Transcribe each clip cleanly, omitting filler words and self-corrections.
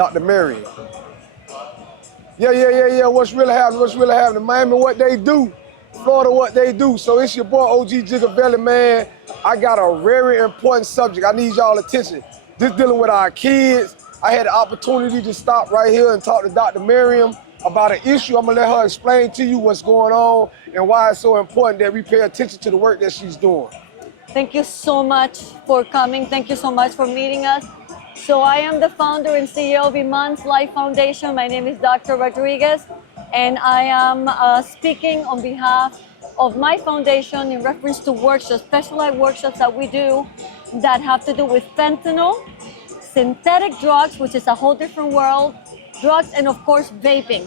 Dr. Marion. Yeah. What's really happening? What's really happening? Miami, what they do. Florida, what they do. So it's your boy, OG Gigaveli, man. I got a very important subject. I need y'all attention. This dealing with our kids. I had the opportunity to stop right here and talk to Dr. Miriam about an issue. I'm gonna let her explain to you what's going on and why it's so important that we pay attention to the work that she's doing. Thank you so much for coming. Thank you so much for meeting us. So I am the founder and CEO of Iman's Life Foundation. My name is Dr. Rodriguez, and I am speaking on behalf of my foundation in reference to workshops, specialized workshops that we do that have to do with fentanyl, synthetic drugs, which is a whole different world, drugs, and of course, vaping.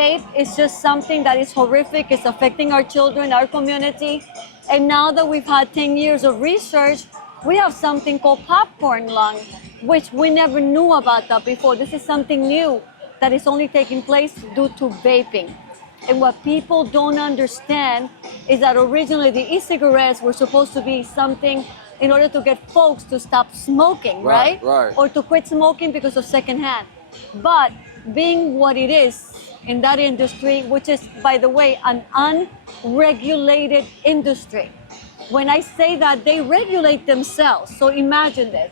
Vape is just something that is horrific. It's affecting our children, our community. And now that we've had 10 years of research, we have something called popcorn lung, which we never knew about that before. This is something new that is only taking place due to vaping. And what people don't understand is that originally the e-cigarettes were supposed to be something in order to get folks to stop smoking, right? Or to quit smoking because of secondhand. But being what it is in that industry, which is, by the way, an unregulated industry. When I say that, they regulate themselves. So imagine this.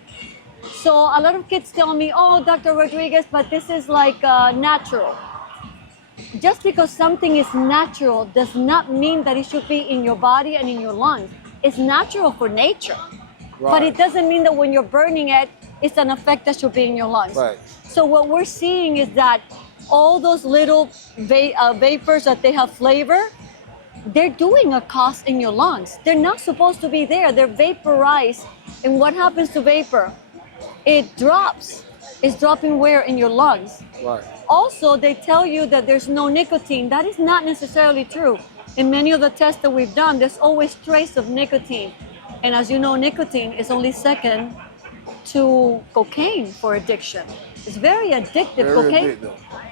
So a lot of kids tell me, oh, Dr. Rodriguez, but this is like natural. Just because something is natural does not mean that it should be in your body and in your lungs. It's natural for nature. But it doesn't mean that when you're burning it, it's an effect that should be in your lungs. So what we're seeing is that all those little vapors that they have flavor, they're doing a cost in your lungs. They're not supposed to be there. They're vaporized. And what happens to vapor? It drops. It's dropping where? In your lungs. Also, they tell you that there's no nicotine. That is not necessarily true. In many of the tests that we've done, there's always trace of nicotine. And as you know, nicotine is only second to cocaine for addiction. It's very addictive. Cocaine.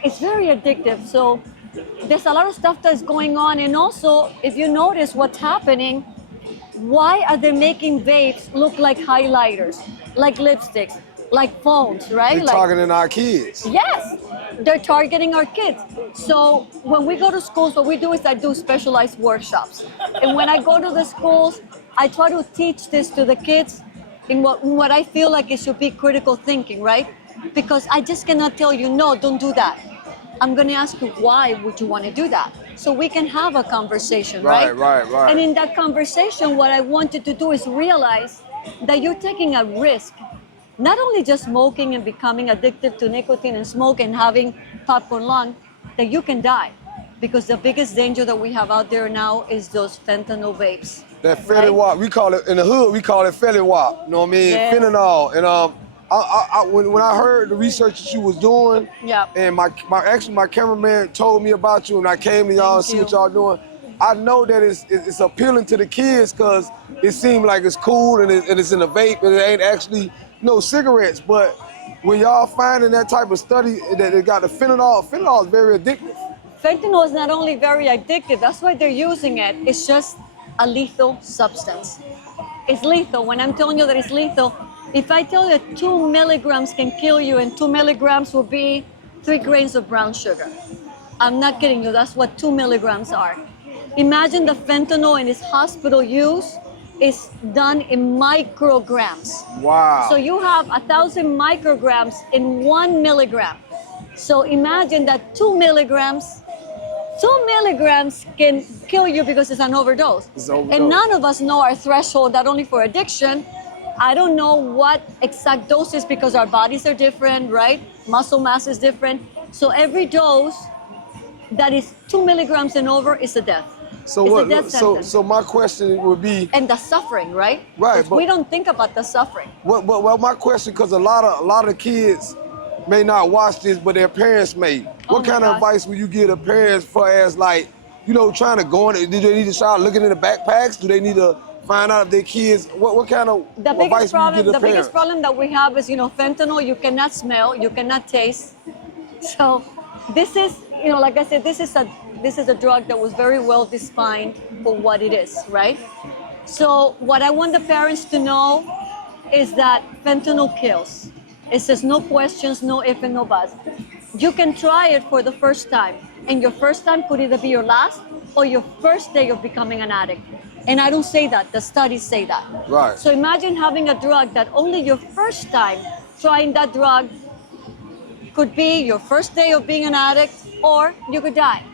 It's very addictive. So there's a lot of stuff that's going on. And also, if you notice what's happening, why are they making vapes look like highlighters, like lipsticks, like phones, right? They're targeting our kids. Yes, they're targeting our kids. So when we go to schools, what we do is I do specialized workshops. And when I go to the schools, I try to teach this to the kids in what I feel like it should be critical thinking, right? Because I just cannot tell you, no, don't do that. I'm going to ask you, why would you want to do that? So we can have a conversation, right? And in that conversation, what I wanted to do is realize that you're taking a risk, not only just smoking and becoming addicted to nicotine and smoke and having popcorn lung, that you can die. Because the biggest danger that we have out there now is those fentanyl vapes. That fentanyl, we call it, in the hood, we call it fentanyl, you know what I mean? Fentanyl. And when I heard the research that you was doing, and my cameraman told me about you, and I came to y'all and see what y'all doing, I know that it's appealing to the kids because it seems like it's cool and it's in a vape and it ain't actually no cigarettes. But when y'all finding that type of study that it got the fentanyl is very addictive. Fentanyl is not only very addictive, that's why they're using it. It's just a lethal substance. It's lethal. When I'm telling you that it's lethal, if I tell you that 2 milligrams can kill you and 2 milligrams will be 3 grains of brown sugar, I'm not kidding you, that's what 2 milligrams are. Imagine the fentanyl in its hospital use is done in micrograms. So you have 1,000 micrograms in 1 milligram. So imagine that 2 milligrams can kill you because it's an overdose. And none of us know our threshold, not only for addiction. I don't know what exact dose is because our bodies are different, right? Muscle mass is different. So every dose that is 2 milligrams and over is a death. So my question would be, and the suffering, right? But we don't think about the suffering. Well, my question, because a lot of kids may not watch this, but their parents may. What kind of advice would you give the parents for as like, you know, trying to go in? Do they need to start looking in the backpacks? Do they need to find out if their kids, what kind of advice would you give the parents? The biggest problem that we have is, you know, fentanyl, you cannot smell, you cannot taste. So this is, you know, like I said, this is a drug that was very well defined for what it is, right? So what I want the parents to know is that fentanyl kills. It says no questions, no if and no buts. You can try it for the first time, and your first time could either be your last or your first day of becoming an addict. And I don't say that, the studies say that. Right. So imagine having a drug that only your first time trying that drug could be your first day of being an addict, or you could die.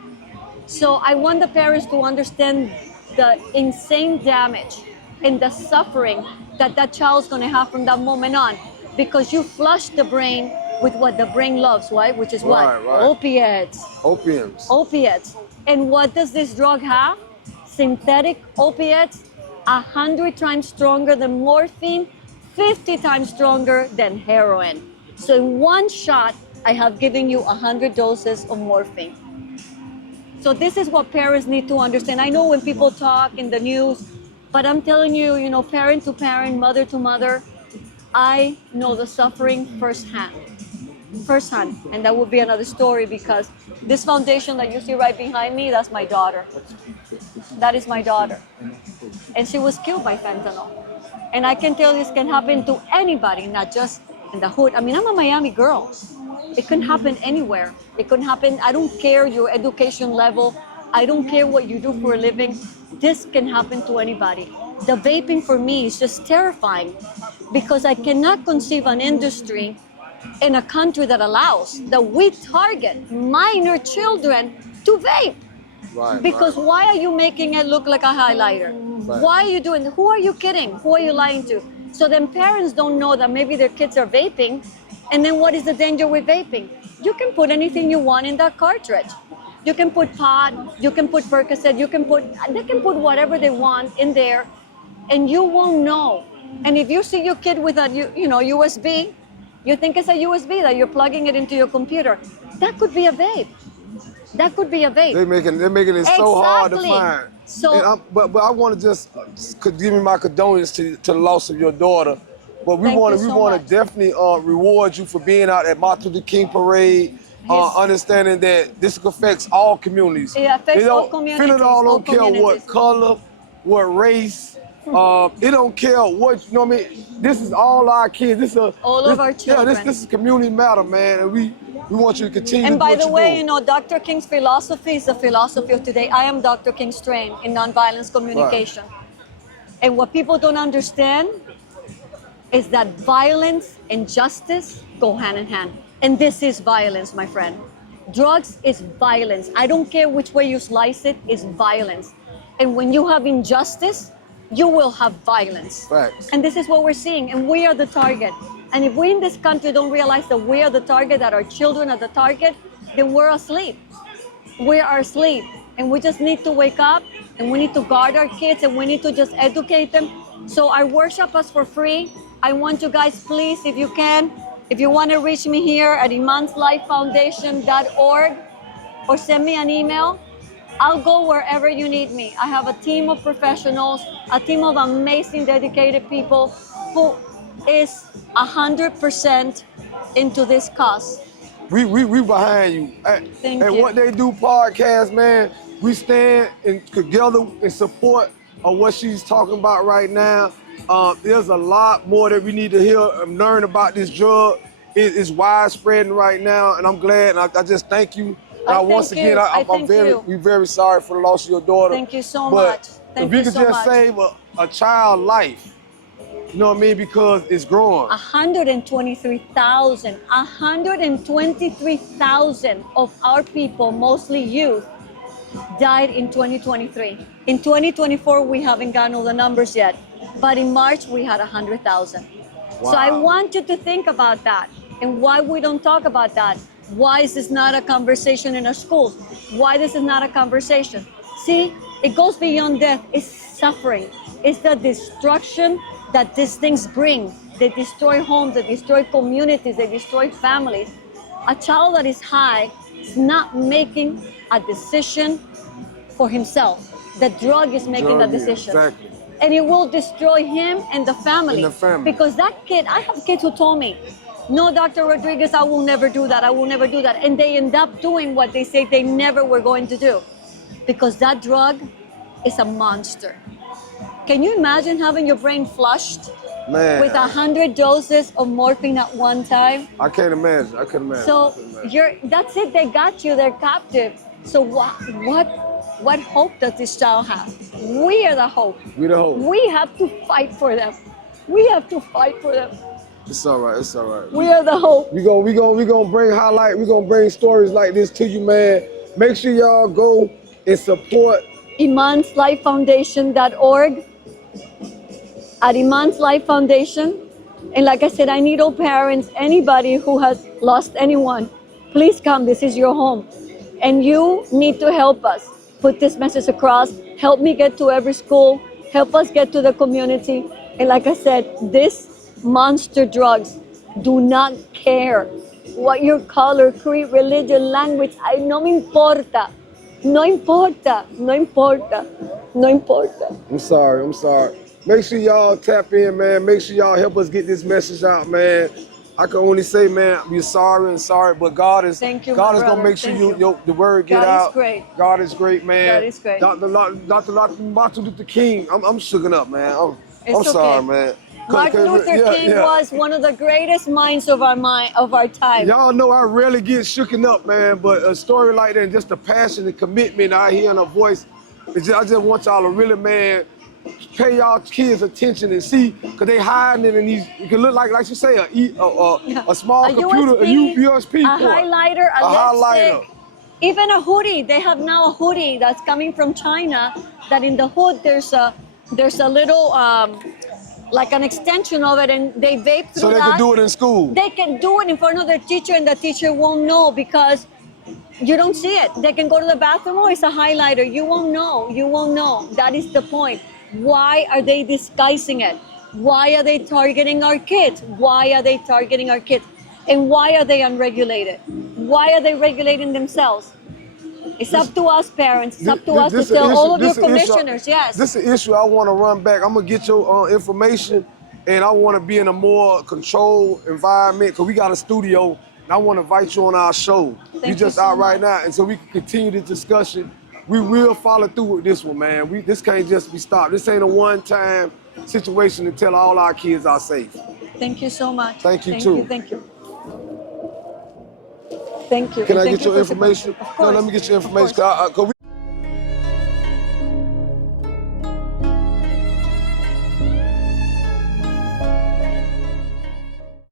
So I want the parents to understand the insane damage and the suffering that that child's going to have from that moment on, because you flush the brain with what the brain loves, right? Which is what? Right. Opiates. Opiates. And what does this drug have? Synthetic opiates, 100 times stronger than morphine, 50 times stronger than heroin. So in one shot, I have given you 100 doses of morphine. So this is what parents need to understand. I know when people talk in the news, but I'm telling you, you know, parent to parent, mother to mother, I know the suffering firsthand. And that would be another story, because this foundation that you see right behind me, that's my daughter. That is my daughter. And she was killed by fentanyl. And I can tell this can happen to anybody, not just in the hood. I mean, I'm a Miami girl. It can happen anywhere. It can happen, I don't care your education level. I don't care what you do for a living. This can happen to anybody. The vaping for me is just terrifying, because I cannot conceive an industry in a country that allows that we target minor children to vape. Because why are you making it look like a highlighter? Why are you doing, who are you kidding? Who are you lying to? So then parents don't know that maybe their kids are vaping. And then what is the danger with vaping? You can put anything you want in that cartridge. You can put pot, you can put Percocet, they can put whatever they want in there, and you won't know. And if you see your kid with a USB, you think it's a USB that you're plugging it into your computer. That could be a vape. That could be a vape. They're making it so hard to find. So, but I want to just give me my condolences to the loss of your daughter. But we want to definitely reward you for being out at Martin Luther King Parade, understanding that this affects all communities. It affects all communities. Fentanyl don't care what color, what race. It don't care what, you know what I mean? This is all our kids. All of our children. Yeah, this is community matter, man. And we want you to continue. And by the way, you know, Dr. King's philosophy is the philosophy of today. I am Dr. King's trained in nonviolence communication. And what people don't understand is that violence and justice go hand in hand. And this is violence, my friend. Drugs is violence. I don't care which way you slice it, it's violence. And when you have injustice, you will have violence. Facts. And this is what we're seeing, and we are the target. And if we in this country don't realize that we are the target, that our children are the target, then we're asleep. We are asleep. And we just need to wake up, and we need to guard our kids, and we need to just educate them. So our workshop is for free. I want you guys, please, if you can, if you want to reach me here at imanslifefoundation.org or send me an email, I'll go wherever you need me. I have a team of professionals, a team of amazing, dedicated people who is 100% into this cause. We behind you. Thank you. And what they do podcast, man, we stand together in support of what she's talking about right now. There's a lot more that we need to hear and learn about this drug. It's widespreading right now, and I'm glad, and I just thank you. We're very sorry for the loss of your daughter. Thank you so much. If you could just save a child's life, you know what I mean, because it's growing. 123,000 of our people, mostly youth, died in 2023. In 2024, we haven't gotten all the numbers yet, but in March, we had 100,000. Wow. So I want you to think about that and why we don't talk about that. Why is this not a conversation in our schools? Why this is not a conversation? See, it goes beyond death. It's suffering. It's the destruction that these things bring. They destroy homes, they destroy communities, they destroy families. A child that is high is not making a decision for himself. The drug is making the decision. Exactly. And it will destroy him and the family. Because that kid, I have kids who told me, no, Dr. Rodriguez, I will never do that. I will never do that. And they end up doing what they say they never were going to do. Because that drug is a monster. Can you imagine having your brain flushed Man. with 100 doses of morphine at one time. I can't imagine. I couldn't imagine. So that's it. They got you. They're captive. So what hope does this child have? We are the hope. We the hope. We have to fight for them. We have to fight for them. It's all right. It's all right. We are the hope. We gonna bring highlight. We gonna bring stories like this to you, man. Make sure y'all go and support imanslifefoundation.org. At Iman's Life Foundation. And like I said, I need all parents, anybody who has lost anyone, please come. This is your home. And you need to help us put this message across. Help me get to every school. Help us get to the community. And like I said, this monster drugs do not care what your color, creed, religion, language. No me importa. No importa. No importa. No importa. I'm sorry. Make sure y'all tap in, man. Make sure y'all help us get this message out, man. I can only say, man, we're sorry, but God is gonna make sure the word get out. God is great. God is great, man. God is great. Dr. Martin Luther King, I'm shooken up, man. I'm sorry, man. Martin Luther King was one of the greatest minds of our time. Y'all know I rarely get shooken up, man, but a story like that and just the passion and commitment I hear in her voice, I just want y'all to really, man, pay y'all kids attention and see, because they hiding it in these, it can look like you say, a small computer, USB, a USB a port. Highlighter, a lipstick, even a hoodie. They have now a hoodie that's coming from China, that in the hood there's a little, like an extension of it, and they vape through that. So they can do it in school? They can do it in front of their teacher, and the teacher won't know because you don't see it. They can go to the bathroom, oh, it's a highlighter. You won't know. You won't know. That is the point. Why are they disguising it? Why are they targeting our kids? Why are they targeting our kids? And why are they unregulated? Why are they regulating themselves? It's up to us, parents. It's up to us to tell all of your commissioners, yes. This is an issue I want to run back. I'm going to get your information, and I want to be in a more controlled environment, because we got a studio, and I want to invite you on our show. Thank you just so out right much. now, and so we can continue the discussion. We will follow through with this one, man. This can't just be stopped. This ain't a one-time situation to tell all our kids are safe. Thank you so much. Thank you, too. Thank you. Thank you. Can I get your information? Of course. No, let me get your information.